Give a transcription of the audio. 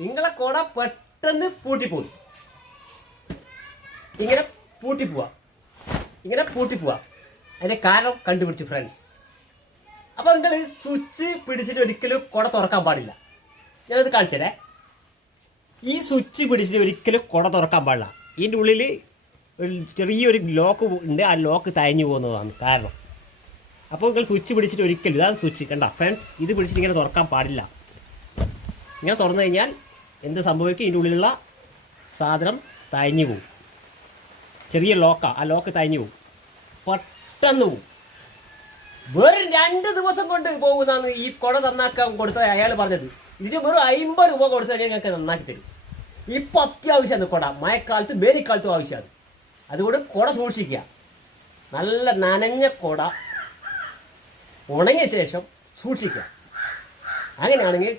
നിങ്ങളെ കുട പെട്ടെന്ന് പൂട്ടിപ്പോയി. ഇങ്ങനെ പൂട്ടിപ്പോവാ. അതിൻ്റെ കാരണം കണ്ടുപിടിച്ചു ഫ്രണ്ട്സ്. അപ്പോൾ നിങ്ങൾ സ്വിച്ച് പിടിച്ചിട്ട് ഒരിക്കലും കുട തുറക്കാൻ പാടില്ല. ഞാനത് കാണിച്ചതരേ. ഈ സ്വിച്ച് പിടിച്ചിട്ട് ഒരിക്കലും കുട തുറക്കാൻ പാടില്ല. ഇതിൻ്റെ ഉള്ളിൽ ഒരു ചെറിയൊരു ലോക്ക് ഉണ്ട്. ആ ലോക്ക് തയഞ്ഞു പോകുന്നതാണ് കാരണം. അപ്പോൾ നിങ്ങൾ സ്വിച്ച് പിടിച്ചിട്ട് ഒരിക്കലും, ഇതാണ് സ്വിച്ച് കണ്ട ഫ്രണ്ട്സ്, ഇത് പിടിച്ചിട്ട് ഇങ്ങനെ തുറക്കാൻ പാടില്ല. ഇങ്ങനെ തുറന്നു കഴിഞ്ഞാൽ എന്ത് സംഭവിക്കും? ഇതിൻ്റെ ഉള്ളിലുള്ള സാധനം തയഞ്ഞു പോകും. ചെറിയ ലോക്കാണ്, ആ ലോക്ക് തയഞ്ഞു പോകും, പെട്ടെന്ന് പോകും. വെറും 2 ദിവസം കൊണ്ട് പോകുന്നതാണ് ഈ കുട നന്നാക്കാൻ കൊടുത്തത് അയാൾ പറഞ്ഞത്. ഇതിന് വെറും 50 രൂപ കൊടുത്താൽ ഞങ്ങൾക്ക് നന്നാക്കി തരും. ഇപ്പം അത്യാവശ്യമാണ് കുട, മഴക്കാലത്തും വേനൽക്കാലത്തും ആവശ്യമാണ്. അതുകൊണ്ട് കുട സൂക്ഷിക്കുക. നല്ല നനഞ്ഞ കുട ഉണങ്ങിയ ശേഷം സൂക്ഷിക്കുക. അങ്ങനെയാണെങ്കിൽ